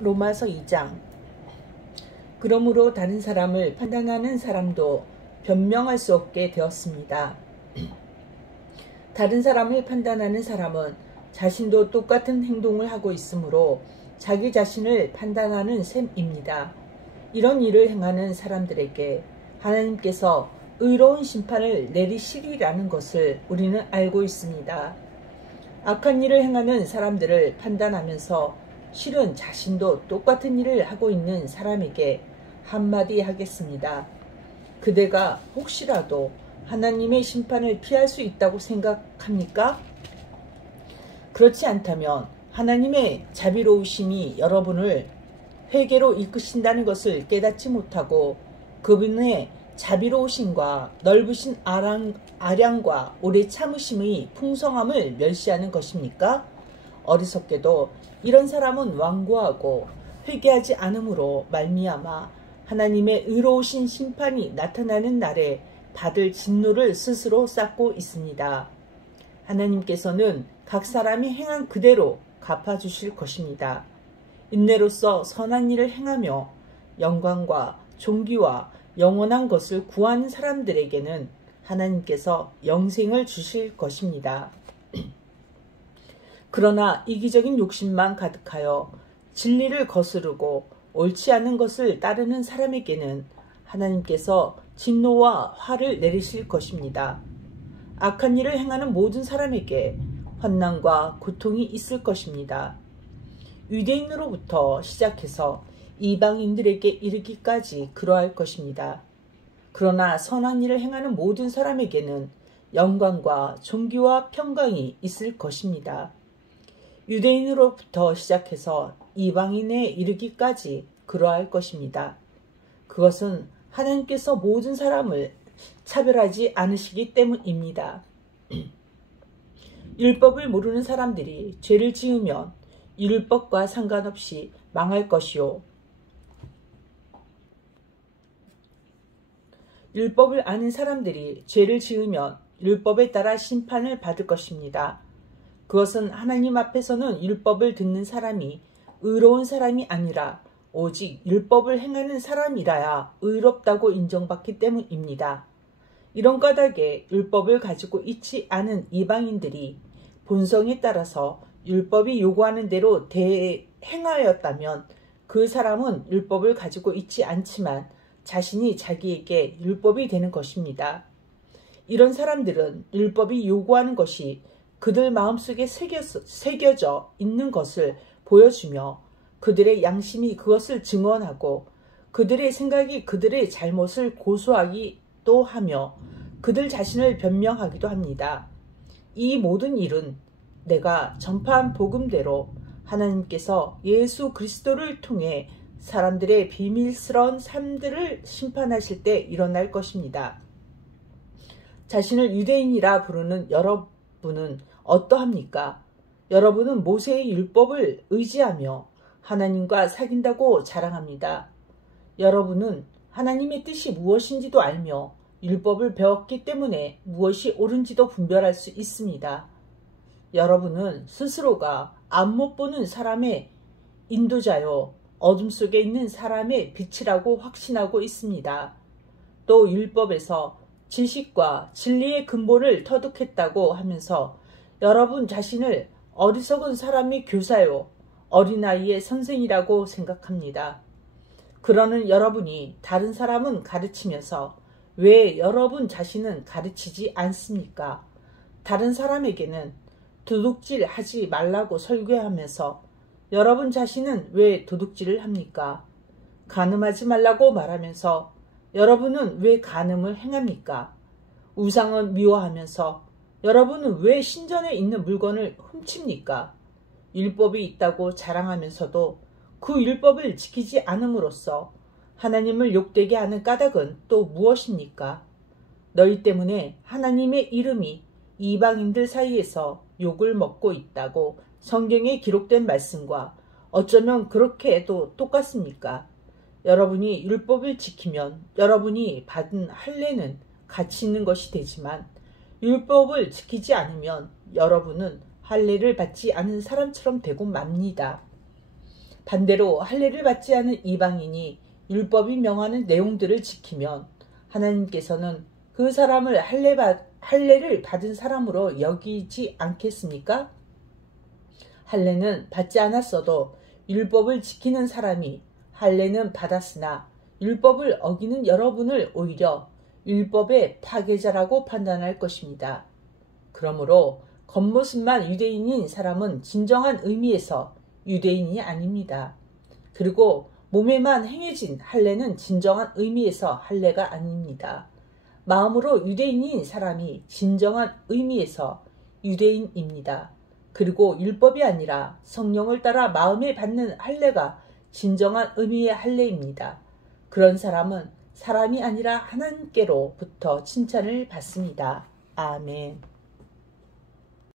로마서 2장. 그러므로 다른 사람을 판단하는 사람도 변명할 수 없게 되었습니다. 다른 사람을 판단하는 사람은 자신도 똑같은 행동을 하고 있으므로 자기 자신을 판단하는 셈입니다. 이런 일을 행하는 사람들에게 하나님께서 의로운 심판을 내리시리라는 것을 우리는 알고 있습니다. 악한 일을 행하는 사람들을 판단하면서 실은 자신도 똑같은 일을 하고 있는 사람에게 한마디 하겠습니다. 그대가 혹시라도 하나님의 심판을 피할 수 있다고 생각합니까? 그렇지 않다면 하나님의 자비로우심이 여러분을 회개로 이끄신다는 것을 깨닫지 못하고 그분의 자비로우심과 넓으신 아량과 오래 참으심의 풍성함을 멸시하는 것입니까? 어리석게도 이런 사람은 완고하고 회개하지 않음으로 말미암아 하나님의 의로우신 심판이 나타나는 날에 받을 진노를 스스로 쌓고 있습니다. 하나님께서는 각 사람이 행한 그대로 갚아주실 것입니다. 인내로서 선한 일을 행하며 영광과 존귀와 영원한 것을 구하는 사람들에게는 하나님께서 영생을 주실 것입니다. 그러나 이기적인 욕심만 가득하여 진리를 거스르고 옳지 않은 것을 따르는 사람에게는 하나님께서 진노와 화를 내리실 것입니다. 악한 일을 행하는 모든 사람에게 환난과 고통이 있을 것입니다. 유대인으로부터 시작해서 이방인들에게 이르기까지 그러할 것입니다. 그러나 선한 일을 행하는 모든 사람에게는 영광과 존귀와 평강이 있을 것입니다. 유대인으로부터 시작해서 이방인에 이르기까지 그러할 것입니다. 그것은 하나님께서 모든 사람을 차별하지 않으시기 때문입니다. 율법을 모르는 사람들이 죄를 지으면 율법과 상관없이 망할 것이요. 율법을 아는 사람들이 죄를 지으면 율법에 따라 심판을 받을 것입니다. 그것은 하나님 앞에서는 율법을 듣는 사람이 의로운 사람이 아니라 오직 율법을 행하는 사람이라야 의롭다고 인정받기 때문입니다. 이런 까닭에 율법을 가지고 있지 않은 이방인들이 본성에 따라서 율법이 요구하는 대로 행하였다면 그 사람은 율법을 가지고 있지 않지만 자신이 자기에게 율법이 되는 것입니다. 이런 사람들은 율법이 요구하는 것이 그들 마음속에 새겨져 있는 것을 보여주며 그들의 양심이 그것을 증언하고 그들의 생각이 그들의 잘못을 고소하기도 하며 그들 자신을 변명하기도 합니다. 이 모든 일은 내가 전파한 복음대로 하나님께서 예수 그리스도를 통해 사람들의 비밀스러운 삶들을 심판하실 때 일어날 것입니다. 자신을 유대인이라 부르는 여러분은 어떠합니까? 여러분은 모세의 율법을 의지하며 하나님과 사귄다고 자랑합니다. 여러분은 하나님의 뜻이 무엇인지도 알며 율법을 배웠기 때문에 무엇이 옳은지도 분별할 수 있습니다. 여러분은 스스로가 앞못 보는 사람의 인도자요 어둠 속에 있는 사람의 빛이라고 확신하고 있습니다. 또 율법에서 지식과 진리의 근본을 터득했다고 하면서 여러분 자신을 어리석은 사람의 교사요 어린아이의 선생이라고 생각합니다. 그러는 여러분이 다른 사람은 가르치면서 왜 여러분 자신은 가르치지 않습니까? 다른 사람에게는 도둑질 하지 말라고 설교하면서 여러분 자신은 왜 도둑질을 합니까? 간음하지 말라고 말하면서 여러분은 왜 간음을 행합니까? 우상을 미워하면서 여러분은 왜 신전에 있는 물건을 훔칩니까? 율법이 있다고 자랑하면서도 그 율법을 지키지 않음으로써 하나님을 욕되게 하는 까닭은 또 무엇입니까? 너희 때문에 하나님의 이름이 이방인들 사이에서 욕을 먹고 있다고 성경에 기록된 말씀과 어쩌면 그렇게 해도 똑같습니까? 여러분이 율법을 지키면 여러분이 받은 할례는 가치 있는 것이 되지만 율법을 지키지 않으면 여러분은 할례를 받지 않은 사람처럼 되고 맙니다. 반대로 할례를 받지 않은 이방인이 율법이 명하는 내용들을 지키면 하나님께서는 그 사람을 할례를 받은 사람으로 여기지 않겠습니까? 할례는 받지 않았어도 율법을 지키는 사람이 할례는 받았으나 율법을 어기는 여러분을 오히려 율법의 파괴자라고 판단할 것입니다. 그러므로 겉모습만 유대인인 사람은 진정한 의미에서 유대인이 아닙니다. 그리고 몸에만 행해진 할례는 진정한 의미에서 할례가 아닙니다. 마음으로 유대인인 사람이 진정한 의미에서 유대인입니다. 그리고 율법이 아니라 성령을 따라 마음에 받는 할례가 진정한 의미의 할례입니다. 그런 사람은 사람이 아니라 하나님께로부터 칭찬을 받습니다. 아멘.